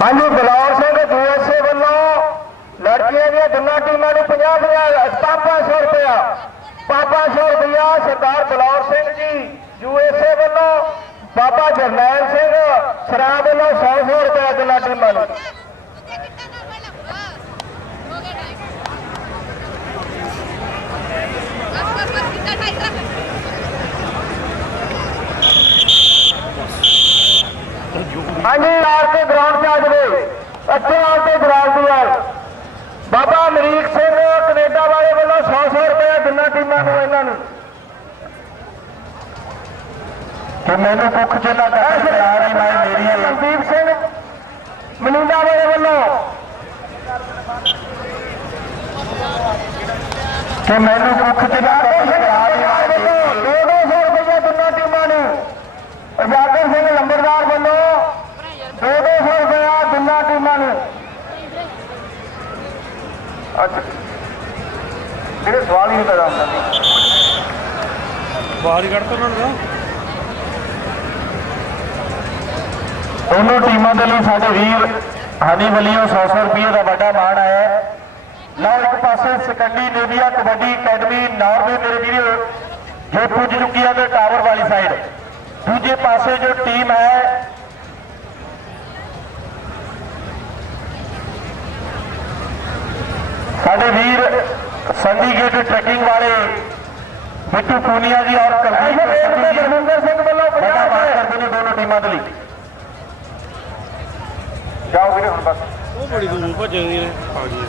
ਹਾਂਜੀ ਬਲੌਰ ਸਿੰਘ ਯੂਐਸਏ ਵੱਲੋਂ ਲੜਕੀਆਂ ਦੀਆਂ ਦੋਨਾਂ ਟੀਮਾਂ ਨੂੰ 50 50 500 ਰੁਪਇਆ 500 ਰੁਪਇਆ ਸਰਦਾਰ ਬਲੌਰ ਸਿੰਘ ਜੀ ਯੂਐਸਏ ਵੱਲੋਂ, ਬਾਬਾ ਜਰਨੈਲ ਸਿੰਘ, ਸਰਾਬ ਵੱਲੋਂ 100 100 ਰੁਪਇਆ ਦੋਨਾਂ ਟੀਮਾਂ ਨੂੰ ਹਾਂਜੀ ਆਰ ਕੇ ਗਰਾਊਂਡ 'ਚ ਆ ਜਵੇ ਇੱਥੇ ਆਰ ਕੇ ਗਰਾਊਂਡ ਦੀ ਆ ਬਾਬਾ ਅਮਰੀਕ ਸਿੰਘ ਕੈਨੇਡਾ ਵਾਲੇ ਵੱਲੋਂ 100 100 ਰੁਪਏ ਦੋਨਾਂ ਟੀਮਾਂ ਨੂੰ ਇਹਨਾਂ ਨੂੰ ਕਿ ਮੈਨੂੰ ਕੁੱਖ ਚ ਨਾ ਕਰ ਪਿਆਰ ਹੀ ਮੈਂ ਮੇਰੀ ਹੈ ਮਨਦੀਪ ਸਿੰਘ ਮਨੀਲਾ ਵਾਲੇ ਵੱਲੋਂ। ਕਿ ਮੈਨੂੰ ਕੁੱਖ ਚ ਨਾ ਕਰ ਪਿਆਰ ਹੀ ਮੈਂ ਮੇਰੀ ਹੈ ਦੋ ਦੋ ਸੌ ਰੁਪਏ ਦੋਨਾਂ ਟੀਮਾਂ ਨੂੰ। ਉਜਾਗਰ ਸਿੰਘ ਲੰਬੜਦਾਰ ਵੱਲੋਂ ਦੋ ਦੋ ਸੌ ਰੁਪਏ ਦੋਨਾਂ ਟੀਮਾਂ ਨੂੰ। ਅੱਛਾ ਜਿਹੜੇ ਸਵਾਲ ਹੀ ਨਹੀਂ ਪੈਦਾ ਹੁੰਦਾ। ਬਾਹਰ ਹੀ ਕੱਢਤਾ ਉਹਨਾਂ ਨੂੰ ਦੋਨੋਂ ਟੀਮਾਂ ਦੇ ਲਈ ਸਾਡੇ ਵੀਰ ਹਨੀ ਵੱਲੋਂ 100 100 ਰੁਪਏ ਦਾ ਵੱਡਾ ਮਾਣ ਆਇਆ ਹੈ। ਲਓ ਇੱਕ ਪਾਸੇ Scandinavia kabaddi academy Norway ਮੇਰੇ ਵੀਰੋ ਜੋ ਪੁੱਜ ਚੁੱਕੀ ਹੈ ਤੇ ਟਾਵਰ ਵਾਲੀ ਸਾਈਡ ਦੂਜੇ ਪਾਸੇ ਜੋ ਟੀਮ ਹੈ ਸਾਡੇ ਵੀਰ ਸੰਡੀਗੇਟ ਟਰੈਕਿੰਗ ਵਾਲੇ ਬਿੱਟੂ ਪੂਨੀਆ ਜੀ ਔਰ ਸਿੰਘ ਵੱਲੋਂ ਵੱਡਾ 50 ਮਾਣ ਰੁਪਏ ਕਰਦੇ ਨੇ ਦੋਨੋਂ ਟੀਮਾਂ ਦੇ ਲਈ। ਜਾਓ ਵੀਰੇ ਹੁਣ ਬਸ। ਉਹ ਬੜੀ ਦੂਰ ਭੱਜ ਜਾਂਦੀ ਨੇ ਆ। ਗਈ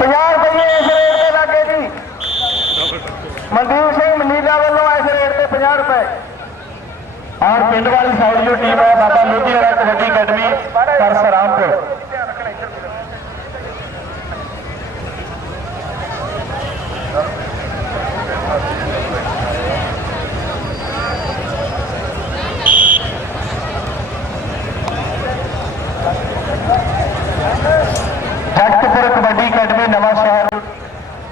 50 ਰੁਪਏ ਇਸ ਰੇਟ ਤੇ ਲੱਗੇ ਜੀ। ਮਨਦੀਪ ਸਿੰਘ ਮਨੀਲਾ ਵੱਲੋਂ ਇਸ ਰੇਟ ਤੇ 50 ਰੁਪਏ। ਔਰ ਪਿੰਡ ਵਾਲੀ ਸਾਈਡ ਜੋ ਟੀਮ ਹੈ ਬਾਬਾ ਲੋਧੀ ਵਾਲਾ ਕਬੱਡੀ ਅਕੈਡਮੀ ਪਰਸਰਾਮਪੁਰ ਜਗਤਪੁਰ ਕਬੱਡੀ ਅਕੈਡਮੀ ਨਵਾਂ ਸ਼ਹਿਰ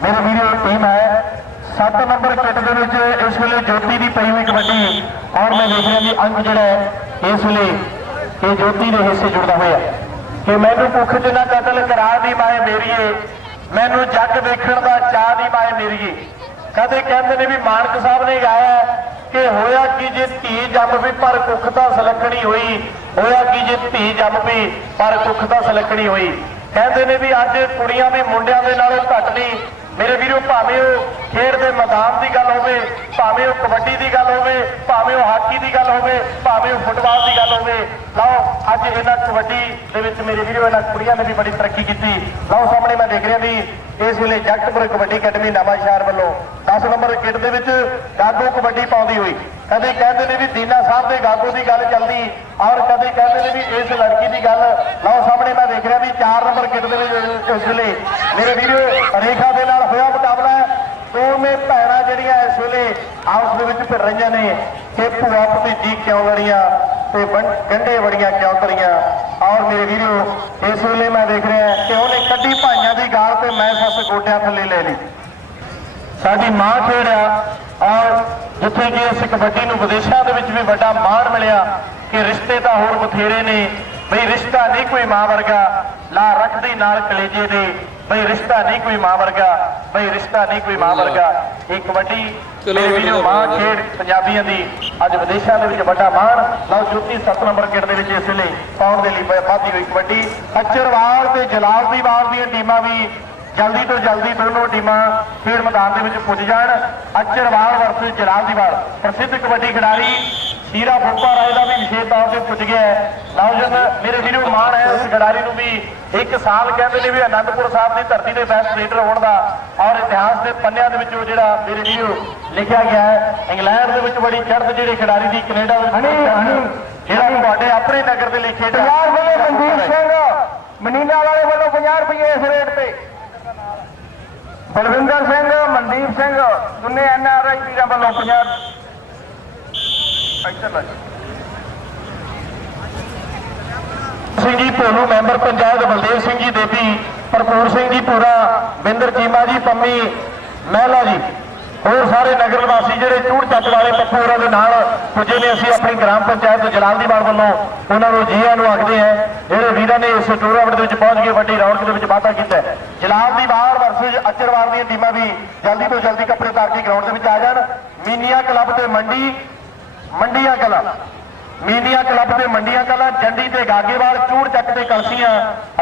ਮੇਰੇ ਵੀਰੋ ਟੀਮ ਹੈ 7 ਨੰਬਰ ਕਿੱਟ ਦੇ ਵਿੱਚ ਇਸ ਵੇਲੇ ਜੋਤੀ ਦੀ ਪਈ ਹੋਈ ਕਬੱਡੀ ਔਰ ਮੈਂ ਜਿਹੜਾ ਇਸ ਵੇਲੇ ਇਹ ਜੋਤੀ ਦੇ ਹਿੱਸੇ ਜੁੜਦਾ ਹੋਇਆ ਕਿ ਮੈਨੂੰ ਭੁੱਖ ਚ ਨਾ ਕਤਲ ਕਰਾ ਦੀ ਮਾਏ ਮੇਰੀਏ, ਮੈਨੂੰ ਜੱਗ ਵੇਖਣ ਦਾ ਚਾਹ ਦੀ ਮਾਏ ਮੇਰੀਏ। ਕਦੇ ਕਹਿੰਦੇ ਨੇ ਵੀ ਮਾਨਕ ਸਾਹਿਬ ਨੇ ਗਾਇਆ ਕਿ ਹੋਇਆ ਕੀ ਜੇ ਧੀ ਜੰਮ ਵੀ ਪਰ ਕੁੱਖ ਤਾਂ ਸਲੱਖਣੀ ਹੋਈ। ਹੋਇਆ ਕੀ ਜੇ ਧੀ ਜੰਮ ਵੀ ਪਰ ਕੁੱਖ ਤਾਂ ਸਲੱਖਣੀ ਹੋਈ। ਕਹਿੰਦੇ ਨੇ ਵੀ ਅੱਜ ਕੁੜੀਆਂ ਦੇ ਮੁੰਡਿਆਂ ਦੇ ਨਾਲੋਂ ਘੱਟ ਨਹੀਂ। ਮੇਰੇ ਵੀਰੋ, ਭਾਵੇਂ ਉਹ ਖੇਡ ਦੇ ਮੈਦਾਨ ਦੀ ਗੱਲ ਹੋਵੇ, ਭਾਵੇਂ ਉਹ ਕਬੱਡੀ ਦੀ ਗੱਲ ਹੋਵੇ, ਭਾਵੇਂ ਉਹ ਹਾਕੀ ਦੀ ਗੱਲ ਹੋਵੇ, ਭਾਵੇਂ ਉਹ ਫੁੱਟਬਾਲ ਦੀ ਗੱਲ ਹੋਵੇ, ਲਓ, ਅੱਜ ਇਹਨਾਂ ਕਬੱਡੀ ਦੇ ਵਿੱਚ ਮੇਰੇ ਵੀਰੋ, ਇਹਨਾਂ ਕੁੜੀਆਂ ਨੇ ਵੀ ਬੜੀ ਤਰੱਕੀ ਕੀਤੀ। ਲਓ, ਸਾਹਮਣੇ ਮੈਂ ਦੇਖ ਰਿਹਾ ਵੀ ਇਸ ਵੇਲੇ ਜਗਤਪੁਰ ਕਬੱਡੀ ਅਕੈਡਮੀ ਨਵਾਂ ਸ਼ਹਿਰ ਵੱਲੋਂ 10 ਨੰਬਰ ਕਿੱਟ ਦੇ ਵਿੱਚ ਗਾਗੋ ਕਬੱਡੀ ਪਾਉਂਦੀ ਹੋਈ। ਕਦੇ ਕਹਿੰਦੇ ਨੇ ਵੀ ਦੀਨਾ ਸਾਹਿਬ ਦੇ ਗਾਗੋ ਦੀ ਗੱਲ ਚੱਲਦੀ ਔਰ ਕਦੇ ਕਹਿੰਦੇ ਨੇ ਵੀ ਇਸ ਲੜਕੀ ਦੀ ਗੱਲ। ਲਓ, ਸਾਹਮਣੇ ਮੈਂ ਦੇਖ ਰਿਹਾ ਵੀ 4 ਨੰਬਰ ਕਿੱਟ ਦੇ ਵਿੱਚ ਇਸ ਵੇਲੇ ਮੇਰੇ ਵੀਰੋ, ਰੇਖਾ ਦੇ ਨਾਲ ਹੋਇਆ ਮੁਕਾਬਲਾ ਹੈ ਦੋਵੇਂ ਭੈਣਾਂ ਜਿਹੜੀਆਂ ਇਸ ਵੇਲੇ ਆਪਸ ਦੇ ਵਿੱਚ ਫਿਰ ਰਹੀਆਂ ਨੇ ਕਿ ਭੂਆ ਭਤੀਜੀ ਕਿਉਂ ਲੜੀਆਂ ਤੇ ਗੰਢੇ ਵੜੀਆਂ ਕਿਉਂ ਕਰੀਆਂ? ਔਰ ਮੇਰੇ ਵੀਰੋ, ਇਸ ਵੇਲੇ ਮੈਂ ਦੇਖ ਰਿਹਾ ਕਿ ਉਹਨੇ ਕੱਢੀ ਭਾਈਆਂ ਦੀ ਗਾਲ ਤੇ ਮੈਂ ਸੱਸ ਗੋਡਿਆਂ ਥੱਲੇ ਲੈ ਲਈ। ਸਾਡੀ ਮਾਂ ਖੇਡ ਆ ਔਰ ਜਿੱਥੇ ਕਿ ਇਸ ਕਬੱਡੀ ਨੂੰ ਵਿਦੇਸ਼ਾਂ ਦੇ ਵਿੱਚ ਵੀ ਵੱਡਾ ਮਾਣ ਮਿਲਿਆ ਕਿ ਰਿਸ਼ਤੇ ਤਾਂ ਹੋਰ ਬਥੇਰੇ ਨੇ। ਬਈ ਰਿਸ਼ਤਾ ਨਹੀਂ ਕੋਈ ਮਾਂ ਵਰਗਾ, ਲਾ ਰੱਖਦੀ ਨਾਲ ਕਲੇਜੇ ਦੇ ਬਈ ਰਿਸ਼ਤਾ ਨਹੀਂ ਕੋਈ ਮਾਂ ਵਰਗਾ ਬਈ ਰਿਸ਼ਤਾ ਨਹੀਂ ਕੋਈ ਮਾਂ ਵਰਗਾ। ਇਹ ਕਬੱਡੀ ਵੀਰੋ ਮਾਂ ਖੇਡ ਪੰਜਾਬੀਆਂ ਦੀ ਅੱਜ ਵਿਦੇਸ਼ਾਂ ਦੇ ਵਿੱਚ ਵੱਡਾ ਮਾਣ। ਲਓ ਜੁੱਤੀ 7 ਨੰਬਰ ਕਿੱਟ ਦੇ ਵਿੱਚ ਇਸ ਵੇਲੇ ਪਾਉਣ ਦੇ ਲਈ ਵਾਧੀ ਹੋਈ ਕਬੱਡੀ ਅਚਰਵਾਲ ਤੇ ਜਲਾਲਦੀਵਾਲ ਦੀਆਂ ਟੀਮਾਂ ਵੀ ਜਲਦੀ ਤੋਂ ਜਲਦੀ ਦੋਨੋਂ ਟੀਮਾਂ ਖੇਡ ਮੈਦਾਨ ਦੇ ਵਿੱਚ ਪੁੱਜ ਜਾਣ। ਅਚਰਵਾਲ ਵਰਸਸ ਜਲਾਲਦੀਵਾਲ ਪ੍ਰਸਿੱਧ ਕਬੱਡੀ ਖਿਡਾਰੀ ਸੀਰਾ ਫੁੱਪਾ ਰਾਏ ਦਾ ਵੀ ਵਿਸ਼ੇਸ਼ ਤੌਰ ਤੇ ਪੁੱਜ ਗਿਆ ਹੈ। ਲਓ ਮੇਰੇ ਵੀਰੋ ਮਾਣ ਹੈ ਉਸ ਖਿਡਾਰੀ ਨੂੰ ਵੀ। ਇੱਕ ਸਾਲ ਕਹਿੰਦੇ ਨੇ ਵੀ ਅਨੰਦਪੁਰ ਸਾਹਿਬ ਦੀ ਧਰਤੀ ਤੇ ਬੈਸਟ ਰੇਡਰ ਹੋਣ ਦਾ ਔਰ ਇਤਿਹਾਸ ਦੇ ਪੰਨਿਆਂ ਦੇ ਵਿੱਚ ਉਹ ਜਿਹੜਾ ਮੇਰੇ ਵੀਰੋ ਲਿਖਿਆ ਗਿਆ ਹੈ। ਇੰਗਲੈਂਡ ਦੇ ਵਿੱਚ ਬੜੀ ਚੜ੍ਹਤ ਜਿਹੜੇ ਖਿਡਾਰੀ ਦੀ ਕੈਨੇਡਾ ਵਿੱਚ ਜਿਹੜਾ ਤੁਹਾਡੇ ਆਪਣੇ ਨਗਰ ਦੇ ਲਈ ਖੇਡ ਪੰਜਾਬ ਵੱਲੋਂ ਮਨਦੀਪ ਸਿੰਘ ਮਨੀਲਾ ਵਾਲੇ ਵੱਲੋਂ 50 ਰੁਪਏ ਇਸ ਰੇਟ ਤੇ। ਬਲਵਿੰਦਰ ਸਿੰਘ ਮਨਦੀਪ ਸਿੰਘ ਦੋਨੇ ਐਨ ਆਰ ਆਈ ਵੀਰਾਂ ਵੱਲੋਂ 50 ਇੱਧਰ ਲੱਗ ਸਿੰਘ ਜੀ ਭੋਲੂ ਮੈਂਬਰ ਪੰਚਾਇਤ ਬਲਦੇਵ ਸਿੰਘ ਜੀ ਦੇਵੀ ਭਰਪੂਰ ਸਿੰਘ ਜੀ, ਪੂਰਾ ਬਿੰਦਰ ਚੀਮਾ ਜੀ, ਪੰਮੀ ਮਹਿਲਾ ਜੀ, ਹੋਰ ਸਾਰੇ ਨਗਰ ਨਿਵਾਸੀ ਜਿਹੜੇ ਚੂੜ ਚੱਟ ਵਾਲੇ ਪੱਪੂ ਦੇ ਨਾਲ ਪੁੱਜੇ ਨੇ, ਅਸੀਂ ਆਪਣੀ ਗ੍ਰਾਮ ਪੰਚਾਇਤ ਜਲਾਲ ਜਲਾਲਦੀਵਾਲ ਵੱਲੋਂ ਉਹਨਾਂ ਨੂੰ ਜੀਆਂ ਨੂੰ ਆਖਦੇ ਹਾਂ, ਜਿਹੜੇ ਵੀਰਾਂ ਨੇ ਇਸ ਟੂਰਨਾਮੈਂਟ ਦੇ ਵਿੱਚ ਪਹੁੰਚ ਕੇ ਵੱਡੀ ਰੌਣਕ ਦੇ ਵਿੱਚ ਵਾਧਾ ਕੀਤਾ ਹੈ। ਜਲਾਲਦੀਵਾਲ ਵਰਸਸ ਅਚਰਵਾਲ ਦੀਆਂ ਟੀਮਾਂ ਵੀ ਜਲਦੀ ਤੋਂ ਜਲਦੀ ਕੱਪੜੇ ਤਾਰ ਕੇ ਗਰਾਊਂਡ ਦੇ ਵਿੱਚ ਆ ਜਾਣ ਮੀਨੀਆ ਕਲੱਬ ਤੇ ਮੰਡੀ ਮੰਡੀਆਂ ਕਲਾ। ਮੀਨੀਆ ਕਲੱਬ ਦੇ ਮੰਡੀਆਂ ਕਲਾ ਜੰਡੀ ਤੇ ਗਾਗੇਵਾਲ, ਚੂੜ ਚੱਕ ਤੇ ਕਲਸੀਆਂ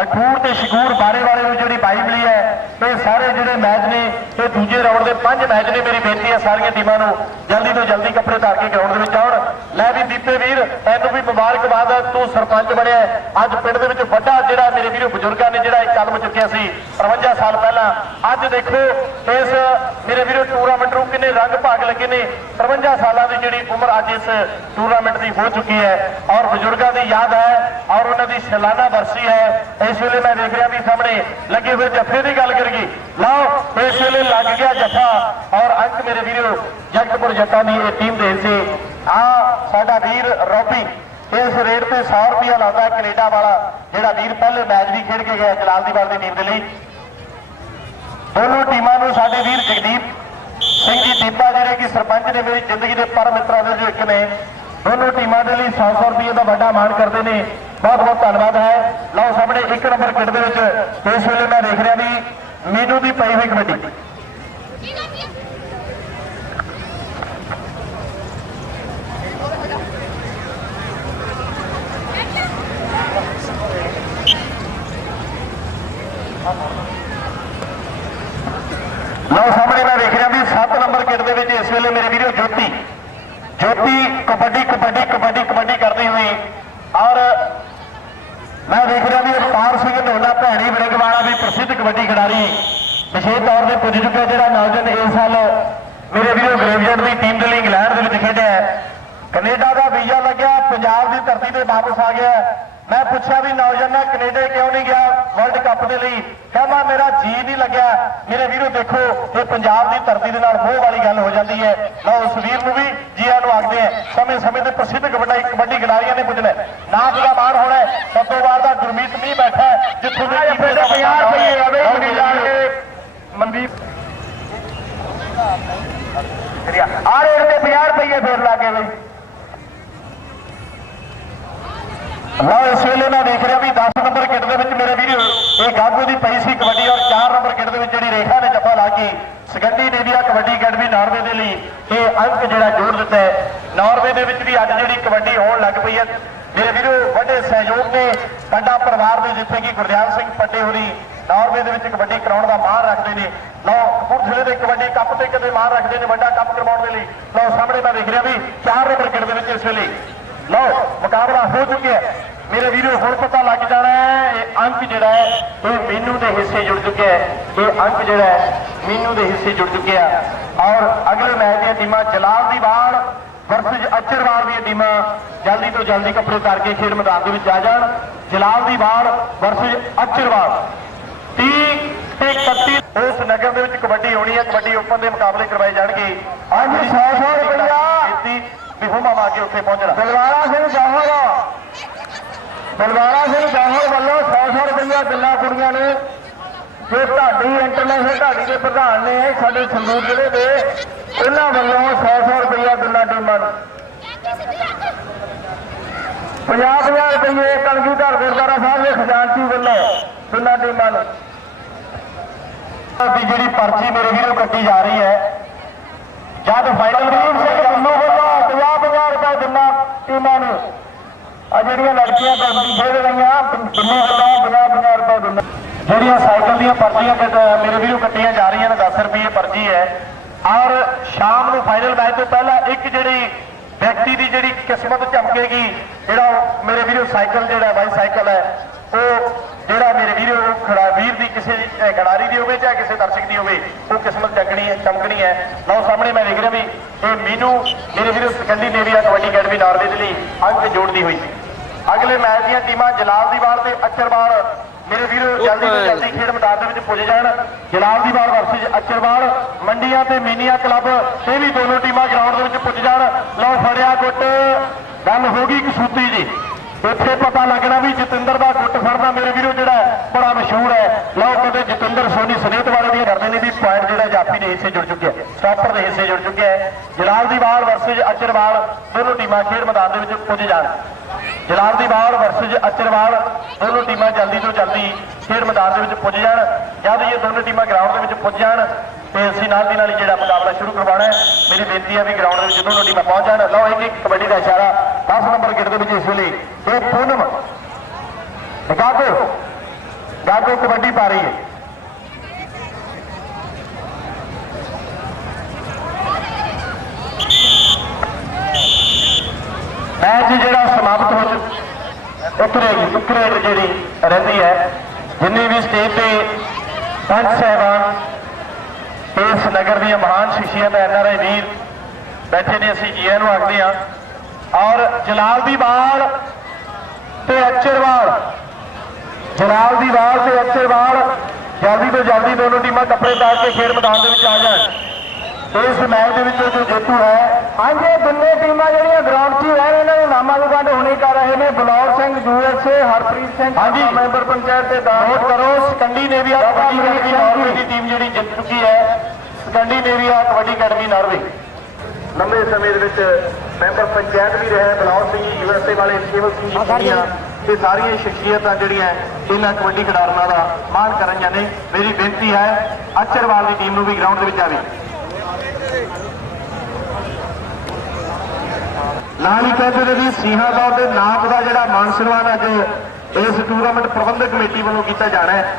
ਅਠੂਰ ਤੇ ਸ਼ਗੂਰ ਬਾਰੇ ਵਾਲੇ ਨੂੰ ਜਿਹੜੀ ਬਾਈ ਮਿਲੀ ਹੈ ਇਹ ਸਾਰੇ ਜਿਹੜੇ ਮੈਚ ਨੇ, ਇਹ ਦੂਜੇ ਰਾਊਂਡ ਦੇ ਪੰਜ ਮੈਚ ਨੇ ਮੇਰੀ ਬੇਨਤੀ ਹੈ ਸਾਰੀਆਂ ਟੀਮਾਂ ਨੂੰ, ਜਲਦੀ ਤੋਂ ਜਲਦੀ ਕੱਪੜੇ ਧਾਰ ਕੇ ਗਰਾਊਂਡ ਦੇ ਵਿੱਚ ਆਉਣ। ਲੈ ਵੀ ਦੀਪੇ ਵੀਰ, ਤੈਨੂੰ ਵੀ ਮੁਬਾਰਕਬਾਦ, ਤੂੰ ਸਰਪੰਚ ਬਣਿਆ ਅੱਜ ਪਿੰਡ ਦੇ ਵਿੱਚ ਵੱਡਾ ਜਿਹੜਾ ਮੇਰੇ ਵੀਰੋ ਬਜ਼ੁਰਗਾਂ ਨੇ ਜਿਹੜਾ ਇਹ ਕਦਮ ਚੁੱਕਿਆ ਸੀ 53 ਸਾਲ ਪਹਿਲਾਂ। ਅੱਜ ਦੇਖੋ, ਇਸ ਮੇਰੇ ਵੀਰੋ ਟੂਰਨਾਮੈਂਟ ਨੂੰ ਕਿੰਨੇ ਰੰਗ ਭਾਗ ਲੱਗੇ ਨੇ। 53 ਸਾਲਾਂ ਦੀ ਜਿਹੜੀ ਉਮਰ ਅੱਜ ਇਸ ਟੂਰਨਾਮੈਂਟ ਦੀ ਹੋ ਚੁੱਕੀ ਹੈ ਔਰ ਬਜ਼ੁਰਗਾਂ ਦੀ ਯਾਦ ਹੈ ਔਰ ਉਹਨਾਂ ਦੀ ਸਾਲਾਨਾ ਵਰਸੀ ਹੈ ਇਸ ਵੇਲੇ ਮੈਂ ਦੇਖ ਰਿਹਾ ਵੀ ਸਾਹਮਣੇ ਲੱਗੇ ਹੋਏ ਜੱਫੇ ਦੀ ਗੱਲ ਕਰੀਏ ਲਓ ਇਸ ਵੇਲੇ ਲੱਗ ਗਿਆ ਜੱਫਾ ਔਰ ਅੰਕ ਮੇਰੇ ਵੀਰੋ ਜਗਤਪੁਰ ਜੱਟਾਂ ਦੀ ਇਹ ਟੀਮ ਦੇ ਸੀ ਆ ਸਾਡਾ ਵੀਰ ਰੋਬੀ ਇਸ ਰੇਟ ਤੇ 100 ਰੁਪਿਆ ਲਾਉਂਦਾ ਹੈ ਕੈਨੇਡਾ ਵਾਲਾ ਜਿਹੜਾ ਵੀਰ ਪਹਿਲੇ ਮੈਚ ਵੀ ਖੇਡ ਕੇ ਗਿਆ ਜਲਾਲਦੀਵਾਲ ਦੀ ਟੀਮ ਦੇ ਲਈ ਦੋਨੋਂ ਟੀਮਾਂ ਨੂੰ ਸਾਡੇ ਵੀਰ ਜਗਦੀਪ ਸਿੰਘ ਜੀ ਦੀਪਾ ਜਿਹੜੇ ਕਿ ਸਰਪੰਚ ਨੇ ਮੇਰੀ ਜ਼ਿੰਦਗੀ ਦੇ ਪਰਮ ਮਿੱਤਰਾਂ ਦੇ ਵਿੱਚੋਂ ਇੱਕ ਨੇ ਦੋਨੋਂ ਟੀਮਾਂ ਦੇ ਲਈ 100-100 ਰੁਪਏ ਦਾ ਵੱਡਾ ਮਾਣ ਕਰਦੇ ਨੇ। ਬਹੁਤ ਬਹੁਤ ਧੰਨਵਾਦ ਹੈ। ਲਓ ਸਾਹਮਣੇ ਇੱਕ ਨੰਬਰ ਕਿੱਟ ਦੇ ਵਿੱਚ ਇਸ ਵੇਲੇ ਮੈਂ ਦੇਖ ਰਿਹਾ ਵੀ ਮੀਨੂ ਦੀ ਪਈ ਹੋਈ ਕਬੱਡੀ। ਲਓ ਸਾਹਮਣੇ ਮੈਂ ਦੇਖ ਰਿਹਾ ਵੀ 7 ਨੰਬਰ ਕਿੱਟ ਦੇ ਵਿੱਚ ਇਸ ਵੇਲੇ ਮੇਰੇ ਵੀਰੋ ਜੋਤੀ ਕਬੱਡੀ ਕਬੱਡੀ ਕਬੱਡੀ ਕਬੱਡੀ ਕਰਦੀ ਹੋਈ ਔਰ ਮੈਂ ਦੇਖ ਰਿਹਾ ਵੀ ਅਵਤਾਰ ਸਿੰਘ ਨੋਨਾ ਭੈਣੀ ਵਿੜਗਵਾੜਾ ਵੀ ਪ੍ਰਸਿੱਧ ਕਬੱਡੀ ਖਿਡਾਰੀ ਵਿਸ਼ੇਸ਼ ਤੌਰ ਤੇ ਪੁੱਜ ਚੁੱਕਿਆ ਜਿਹੜਾ ਨੌਜਵਾਨ ਇਸ ਸਾਲ ਮੇਰੇ ਵੀਰੋ ਗ੍ਰੇਵਜੈਟ ਦੀ ਟੀਮ ਦੇ ਲਈ ਇੰਗਲੈਂਡ ਦੇ ਵਿੱਚ ਖੇਡਿਆ ਹੈ। ਕੈਨੇਡਾ ਦਾ ਵੀਜ਼ਾ ਲੱਗਿਆ ਪੰਜਾਬ ਦੀ ਧਰਤੀ ਤੇ ਵਾਪਸ ਆ ਗਿਆ। ਮੈਂ ਪੁੱਛਿਆ ਵੀ ਨੌਜਵਾਨ ਕੈਨੇਡਾ ਕਿਉਂ ਨਹੀਂ ਗਿਆ ਵਰਲਡ ਕੱਪ ਦੇ ਲਈ? ਕਹਿੰਦਾ ਮੇਰਾ ਜੀ ਨਹੀਂ ਲੱਗਿਆ। ਮੇਰੇ ਵੀਰੋ ਦੇਖੋ ਇਹ ਪੰਜਾਬ ਦੀ ਧਰਤੀ ਦੇ ਨਾਲ ਮੋਹ ਵਾਲੀ ਗੱਲ ਹੋ ਜਾਂਦੀ ਹੈ। ਲਓ ਉਸ ਵੀਰ ਨੂੰ ਵੀ ਜੀ ਆਇਆਂ ਨੂੰ ਆਖਦੇ ਆ ਸਮੇਂ ਸਮੇਂ ਤੇ ਪ੍ਰਸਿੱਧ ਕਬੱਡੀ ਕਬੱਡੀ ਖਿਡਾਰੀਆਂ ਨੇ ਪੁੱਜਣਾ। ਨਾਮ ਦਾ ਮਾਣ ਹੋਣਾ ਹੈ। ਸਤੋਵਾਰ ਦਾ ਗੁਰਮੀਤ ਮੀਂਹ ਬੈਠਾ ਜਿੱਥੋਂ ਦੇ ਕੀਤੇ ਦਾ 50 ਰੁਪਏ ਆਵੇ ਮੰਡੀ ਜਾ। ਕੇ ਮਨਦੀਪ। ਆ ਰੇਟ ਤੇ 50 ਰੁਪਏ ਫੇਰ ਲਾਗੇ ਬਈ। ਲਓ ਇਸ ਵੇਲੇ ਮੈਂ ਦੇਖ ਰਿਹਾ ਵੀ 10 ਨੰਬਰ ਕਿੱਟ ਦੇ ਵਿੱਚ ਮੇਰੇ ਵੀਡੀਓ ਇਹ ਗਾਗੂ ਦੀ ਪਈ ਸੀ ਕਬੱਡੀ ਔਰ 4 ਨੰਬਰ ਕਿੱਟ ਦੇ ਵਿੱਚ ਜਿਹੜੀ ਰੇਖਾ ਨੇ ਜੱਫਾ ਲਾ ਕੇ Scandinavia kabaddi academy Norway ਦੇ ਲਈ ਇਹ ਅੰਕ ਜਿਹੜਾ ਜੋੜ ਦਿੱਤਾ ਹੈ। ਨਾਰਵੇ ਦੇ ਵਿੱਚ ਵੀ ਅੱਜ ਜਿਹੜੀ ਕਬੱਡੀ ਹੋਣ ਲੱਗ ਪਈ ਹੈ। ਮੇਰੇ ਵੀਰੋ, ਵੱਡੇ ਸਹਿਯੋਗ ਨੇ ਵੱਡਾ ਪਰਿਵਾਰ ਦੇ ਜਿੱਥੇ ਕਿ ਗੁਰਦਿਆਲ ਸਿੰਘ ਪੱਟੇ ਹੋਰੀ ਨਾਰਵੇ ਦੇ ਵਿੱਚ ਕਬੱਡੀ ਕਰਾਉਣ ਦਾ ਮਾਣ ਰੱਖਦੇ ਨੇ। ਲਓ, ਕਪੂਰਥਲੇ ਦੇ ਕਬੱਡੀ ਕੱਪ ਤੇ ਕਦੇ ਮਾਣ ਰੱਖਦੇ ਨੇ ਵੱਡਾ ਕੱਪ ਕਰਵਾਉਣ ਦੇ ਲਈ। ਲਓ, ਸਾਹਮਣੇ ਮੈਂ ਦੇਖ ਰਿਹਾ ਵੀ 4 ਨੰਬਰ ਕਿੱਟ ਦੇ ਵਿੱਚ ਇਸ ਵੇਲੇ ਲਓ ਮੁਕਾਬਲਾ ਹੋ ਚੁੱਕਿਆ। ਮੇਰੇ ਵੀਰੋ ਹੁਣ ਪਤਾ ਲੱਗ ਜਾਣਾ ਹੈ ਇਹ ਅੰਕ ਜਿਹੜਾ ਹੈ ਇਹ ਮੀਨੂ ਦੇ ਹਿੱਸੇ ਜੁੜ ਚੁੱਕਿਆ ਹੈ। ਇਹ ਅੰਕ ਜਿਹੜਾ ਹੈ ਮੀਨੂ ਦੇ ਹਿੱਸੇ ਜੁੜ ਚੁੱਕਿਆ। ਔਰ ਅਗਲੇ ਮੈਚ ਦੀਆਂ ਟੀਮਾਂ ਜਲਾਲ ਦੀ ਬਾੜ ਵਰਸਜ ਅਚਰਵਾਲ ਦੀਆਂ ਟੀਮਾਂ ਜਲਦੀ ਤੋਂ ਜਲਦੀ ਕੱਪੜੇ ਉਤਾਰ ਕੇ ਖੇਡ ਮੈਦਾਨ ਦੇ ਵਿੱਚ ਆ ਜਾਣ। ਜਲਾਲ ਦੀ ਬਾੜ ਵਰਸਜ ਅਚਰਵਾਲ 30 ਤੇ 31 ਉਸ ਨਗਰ ਦੇ ਵਿੱਚ ਕਬੱਡੀ ਹੋਣੀ ਹੈ। ਕਬੱਡੀ ਓਪਨ ਦੇ ਮੁਕਾਬਲੇ ਕਰਵਾਏ ਜਾਣਗੇ। ਅੱਜ 100 100 ਰੁਪਇਆ ਵੀ ਹੁਮਾ ਮਾ ਕੇ ਉੱਥੇ ਪਹੁੰਚਣਾ ਬਲਵਾਰਾ ਸਿੰਘ ਜਾਹਰ ਬਲਵਾਰਾ ਸਿੰਘ ਜਾਹਰ ਵੱਲੋਂ 100 100 ਰੁਪਇਆ ਗੱਲਾਂ ਕੁੜੀਆਂ ਨੇ। ਜੋ ਢਾਡੀ ਇੰਟਰਨੈਸ਼ਨਲ ਢਾਡੀ ਦੇ ਪ੍ਰਧਾਨ ਨੇ ਸਾਡੇ ਸੰਗਰੂਰ ਜ਼ਿਲ੍ਹੇ ਦੇ ਉਹਨਾਂ ਵੱਲੋਂ 100 100 ਰੁਪਇਆ ਗੱਲਾਂ ਟੀਮਾਂ ਨੂੰ 50 ਰੁਪਏ ਕਲਗੀਧਰ ਗੁਰਦੁਆਰਾ ਸਾਹਿਬ ਦੇ ਖਜ਼ਾਨਚੀ ਵੱਲੋਂ ਦੋਨਾਂ ਟੀਮਾਂ ਨੂੰ ਦੀ ਜਿਹੜੀ ਪਰਚੀ ਮੇਰੇ ਵੀਰੋ ਕੱਟੀ ਜਾ ਰਹੀ ਹੈ ਜਦ ਫਾਈਨਲ ਵੀਰ ਸਿੰਘ ਬੰਨੂ ਵੱਲੋਂ 50 50 ਰੁਪਏ ਦਿੰਨਾ ਟੀਮਾਂ ਨੂੰ ਆ ਜਿਹੜੀਆਂ ਲੜਕੀਆਂ ਕਬੱਡੀ ਖੇਡ ਰਹੀਆਂ ਬੰਨੂ ਵੱਲੋਂ 50 50 ਰੁਪਏ ਦਿੰਨਾ ਜਿਹੜੀਆਂ ਸਾਈਕਲ ਦੀਆਂ ਪਰਚੀਆਂ ਕੱਟ- ਮੇਰੇ ਵੀਰੋ ਕੱਟੀਆਂ ਜਾ ਰਹੀਆਂ ਨੇ 10 ਰੁਪਏ ਪਰਚੀ ਹੈ। ਔਰ ਸ਼ਾਮ ਨੂੰ ਫਾਈਨਲ ਮੈਚ ਤੋਂ ਪਹਿਲਾਂ ਇੱਕ ਜਿਹੜੀ ਵਿਅਕਤੀ ਦੀ ਜਿਹੜੀ ਕਿਸਮਤ ਝਮਕੇਗੀ, ਜਿਹੜਾ ਉਹ ਮੇਰੇ ਵੀਰੋ ਸਾਈਕਲ ਜਿਹੜਾ ਬਾਈਸਾਈਕਲ ਹੈ, ਉਹ ਜਿਹੜਾ ਮੇਰੇ ਵੀਰੋ ਖੜਾ ਵੀਰ ਦੀ ਕਿਸੇ ਖਿਡਾਰੀ ਦੀ ਹੋਵੇ ਜਾਂ ਕਿਸੇ ਦਰਸ਼ਕ ਦੀ ਹੋਵੇ, ਉਹ ਕਿਸਮਤ ਚੱਕਣੀ ਹੈ, ਚਮਕਣੀ ਹੈ। ਲਓ, ਸਾਹਮਣੇ ਮੈਂ ਦੇਖ ਰਿਹਾ ਵੀ ਇਹ ਮੀਨੂ, ਮੇਰੇ ਵੀਰੋ Scandinavia kabaddi academy Norway ਦੇ ਲਈ ਅੰਕ ਜੋੜਦੀ ਹੋਈ। ਅਗਲੇ ਮੈਚ ਦੀਆਂ ਟੀਮਾਂ ਜਲਾਲਦੀਵਾਲ ਤੇ ਅਚਰਵਾਲ ਮੇਰੇ ਵੀਰੋ ਜਲਦੀ ਤੋਂ ਜਲਦੀ ਖੇਡ ਮੈਦਾਨ ਦੇ ਵਿੱਚ ਪੁੱਜ ਜਾਣ। ਜਲਾਲਦੀਵਾਲ ਵਰਸਸ ਅਚਰਵਾਲ ਮੰਡੀਆਂ ਤੇ ਮੀਨੀਆ ਕਲੱਬ ਇਹ ਵੀ ਦੋਨੋਂ ਟੀਮਾਂ ਗਰਾਊਂਡ ਦੇ ਵਿੱਚ ਪੁੱਜ ਜਾਣ। ਲਓ ਫੜਿਆ ਗੁੱਟ। ਗੱਲ ਹੋ ਗਈ ਕਸੂਤੀ ਜੀ। ਇੱਥੇ ਪਤਾ ਲੱਗਣਾ ਵੀ ਜਤਿੰਦਰ ਦਾ ਗੁੱਟ ਫੜਨਾ ਮੇਰੇ ਵੀਰੋ ਜਿਹੜਾ ਬੜਾ ਮਸ਼ਹੂਰ ਹੈ। ਲਓ ਕਹਿੰਦੇ ਜਤਿੰਦਰ ਸੋਨੀ ਸਨੇਤ ਵਾਲੇ ਦੀ ਕਰਦੇ ਨੇ ਵੀ ਪੁਆਇੰਟ ਜਿਹੜਾ ਜਾਪੀ ਦੇ ਹਿੱਸੇ ਜੁੜ ਚੁੱਕਿਆ ਹੈ। ਸਟਾਪਰ ਦੇ ਹਿੱਸੇ ਜੁੜ ਚੁੱਕਿਆ ਹੈ। ਜਲਾਲ ਦੀ ਬਾਲ ਵਰਸੇਜ ਅਚਰਵਾਲ ਦੋਨੋਂ ਟੀਮਾਂ ਖੇਡ ਮੈਦਾਨ ਦੇ ਵਿੱਚ ਪੁੱਜ ਜਾਣ। ਜਲਾਲ ਦੀ ਅਚਰਵਾਲ, ਦੋਨੋਂ ਟੀਮਾਂ ਜਲਦੀ ਤੋਂ ਜਲਦੀ ਖੇਡ ਮੈਦਾਨ ਦੇ ਵਿੱਚ ਪੁੱਜ ਜਾਣ। ਜਦ ਇਹ ਦੋਨੋਂ ਟੀਮਾਂ ਗਰਾਊਂਡ ਦੇ ਵਿੱਚ ਪੁੱਜ ਜਾਣ ਤੇ ਅਸੀਂ ਨਾਲ ਦੀ ਨਾਲ ਹੀ ਜਿਹੜਾ ਮੁਕਾਬਲਾ ਸ਼ੁਰੂ ਕਰਵਾਉਣਾ ਹੈ। ਮੇਰੀ ਬੇਨਤੀ ਹੈ ਵੀ ਗਰਾਊਂਡ ਦੇ ਵਿੱਚ ਦੋਨੋਂ ਟੀਮਾਂ ਪਹੁੰਚ ਜਾਣ। ਲਓ, ਇੱਕ ਇੱਕ ਕਬੱਡੀ ਦਾ ਇਸ਼ਾਰਾ 10 ਨੰਬਰ ਗੇਟ ਦੇ ਵਿੱਚ ਇਸ ਵੇਲੇ। ਇਹ ਪੂਨਮ ਗਾਗੋ ਗਾਗੋ ਕਬੱਡੀ ਪਾ ਰਹੀ ਹੈ। ਮੈਚ ਜਿਹੜਾ ਸਮਾਪਤ ਹੋ ਚੁੱਕਾ ਇੱਕ ਰਹਿ ਜਿਹੜੀ ਰਹਿੰਦੀ ਹੈ, ਜਿੰਨੇ ਵੀ ਸਟੇਜ ਤੇ ਪੰਜ ਸਹਿਬਾਨ ਇਸ ਨਗਰ ਦੀਆਂ ਮਹਾਨ ਸ਼ਖਸੀਅਤ ਐਨਆਰਆਈ ਵੀਰ ਬੈਠੇ ਨੇ, ਅਸੀਂ ਜੀਆਂ ਨੂੰ ਆਖਦੇ ਹਾਂ। ਔਰ ਜਲਾਲ ਦੀ ਬਾਲ ਤੇ ਅਚਰਵਾਲ ਜਲਾਲ ਦੀ ਬਾਲ ਤੇ ਅਚਰਵਾਲ ਜਲਦੀ ਤੋਂ ਜਲਦੀ ਦੋਨੋਂ ਟੀਮਾਂ ਕੱਪੜੇ ਪਾ ਕੇ ਖੇਡ ਮੈਦਾਨ ਦੇ ਵਿੱਚ ਆ ਜਾਣ। ਇਸ ਮੈਚ ਦੇ ਵਿੱਚ ਜੋ ਜੇਤੂ ਹੈ, ਹਾਂਜੀ, ਇਹ ਦੋਨੇ ਟੀਮਾਂ ਜਿਹੜੀਆਂ ਗਰਾਊਂਡ 'ਚ ਹੀ ਦੇ ਨਾਮਾਂ ਦੀ ਵੰਡ ਹੁਣੇ ਕਰ ਰਹੇ ਨੇ। ਬਲੌਰ ਸਿੰਘ ਯੂਐਸਏ ਹਰਪ੍ਰੀਤ ਸਿੰਘ ਹਾਂਜੀ। ਮੈਂਬਰ ਪੰਚਾਇਤ ਤੇ ਨੋਟ ਦਾਨੋਟ ਕਰੋ। ਸਕੰਡੀਨੇਵੀਆ ਕਬੱਡੀ ਅਕੈਡਮੀ ਨਾਰਵੇ ਦੀ ਟੀਮ ਜਿਹੜੀ ਜਿੱਤ ਚੁੱਕੀ ਹੈ। Scandinavia kabaddi academy Norway. ਲੰਬੇ ਸਮੇਂ ਦੇ ਵਿੱਚ ਮੈਂਬਰ ਪੰਚਾਇਤ ਵੀ ਰਹੇ ਬਲੌਰ ਸਿੰਘ ਯੂਐਸਏ ਵਾਲੇ ਕੇਵਲ ਸਿੰਘ ਜੀ ਤੇ ਸਾਰੀਆਂ ਸ਼ਖਸੀਅਤਾਂ ਜਿਹੜੀਆਂ ਇਹਨਾਂ ਕਬੱਡੀ ਖਿਡਾਰਨਾਂ ਦਾ ਮਾਣ ਕਰਨ ਜਾਂਦੇ। ਮੇਰੀ ਬੇਨਤੀ ਹੈ ਅਚਰਵਾਲ ਦੀ ਟੀਮ ਨੂੰ ਵੀ ਗਰਾਊਂਡ ਦੇ ਵਿੱਚ ਆਵੇ ਨਾਲ ਹੀ ਕਹਿੰਦੇ ਨੇ ਵੀ ਸਿੰਘਾਂ ਦੌਰ ਦੇ ਨਾਮ ਦਾ ਜਿਹੜਾ ਮਾਨ ਸਨਮਾਨ ਅੱਜ ਇਸ ਟੂਰਨਾਮੈਂਟ ਪ੍ਰਬੰਧਕ ਕਮੇਟੀ ਵੱਲੋਂ ਕੀਤਾ ਜਾਣਾ ਹੈ।